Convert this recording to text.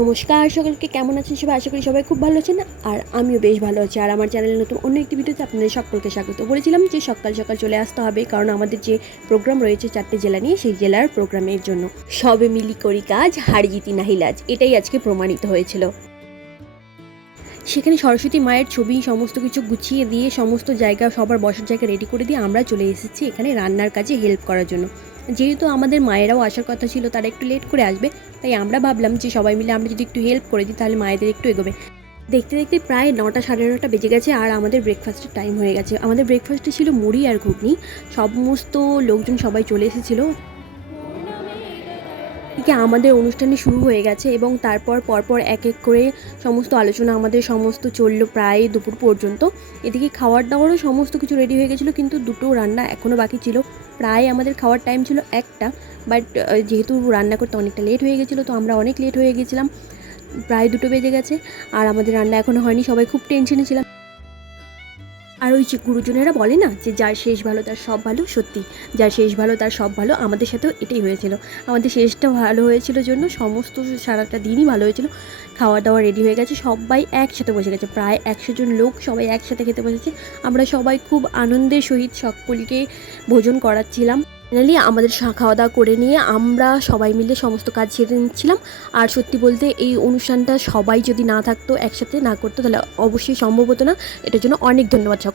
নমস্কার সকলকে, কেমন আছেন সবাই? আশা করি সবাই খুব ভালো আছেন। আর আমিও বেশ ভালো আছি। আর আমার চ্যানেলে নতুন অন্য একটি ভিডিওতে আপনাদের সকলকে স্বাগত। বলেছিলাম যে সকাল সকাল চলে আসতে হবে, কারণ আমাদের যে প্রোগ্রাম রয়েছে 4টে জেলা নিয়ে, সেই জেলার প্রোগ্রামের জন্য। সবে মিলি করি কাজ, হারি জিতি নাহি লাজ, এটাই আজকে প্রমাণিত হয়েছিল। সেখানে সরস্বতী মায়ের ছবি সমস্ত কিছু গুছিয়ে দিয়ে, সমস্ত জায়গা সবার বসার জায়গা রেডি করে দিয়ে আমরা চলে এসেছি এখানে রান্নার কাজে হেল্প করার জন্য। যেহেতু আমাদের মায়েরাও আসার কথা ছিল, তারা একটু লেট করে আসবে, তাই আমরা ভাবলাম যে সবাই মিলে আমরা যদি একটু হেল্প করে দিই তাহলে মায়েদের একটু এগোবে। দেখতে দেখতে প্রায় 9টা সাড়ে 9টা বেজে গেছে আর আমাদের ব্রেকফাস্টের টাইম হয়ে গেছে। আমাদের ব্রেকফাস্টে ছিল মুড়ি আর ঘুগনি। সমস্ত লোকজন সবাই চলে এসেছিলো। এদিকে আমাদের অনুষ্ঠানে শুরু হয়ে গেছে এবং তারপর পরপর এক এক করে সমস্ত আলোচনা আমাদের সমস্ত চললো প্রায় দুপুর পর্যন্ত। এদিকে খাওয়ার দাওয়ারও সমস্ত কিছু রেডি হয়ে গেছিলো, কিন্তু দুটো রান্না এখনও বাকি ছিল। প্রায় আমাদের খাওয়ার টাইম ছিল 1টা, বাট যেহেতু রান্না করতে অনেকটা লেট হয়ে গেছিলো, তো আমরা অনেক লেট হয়ে গেছিলাম। প্রায় 2টো বেজে গেছে আর আমাদের রান্না এখনও হয়নি। সবাই খুব টেনশনে ছিলাম। আর ওই যে গুরুজনেরা বলে না যে যার শেষ ভালো তার সব ভালো, সত্যি যার শেষ ভালো তার সব ভালো। আমাদের সাথেও এটাই হয়েছিল। আমাদের শেষটা ভালো হয়েছিল জন্য সমস্ত সারাটা দিনই ভালো হয়েছিল। খাওয়া দাওয়া রেডি হয়ে গেছে, সবাই একসাথে বসে গেছে, প্রায় 100 জন লোক সবাই একসাথে খেতে বসেছে। আমরা সবাই খুব আনন্দের সহিত সকলকে ভোজন করাচ্ছিলাম। ফাইনালি আমাদের খাওয়া দাওয়া করে নিয়ে আমরা সবাই মিলে সমস্ত কাজ সেরে নিচ্ছিলাম। আর সত্যি বলতে এই অনুষ্ঠানটা সবাই যদি না থাকতো, একসাথে না করতো, তাহলে অবশ্যই সম্ভব হতো না। এটার জন্য অনেক ধন্যবাদ সকল।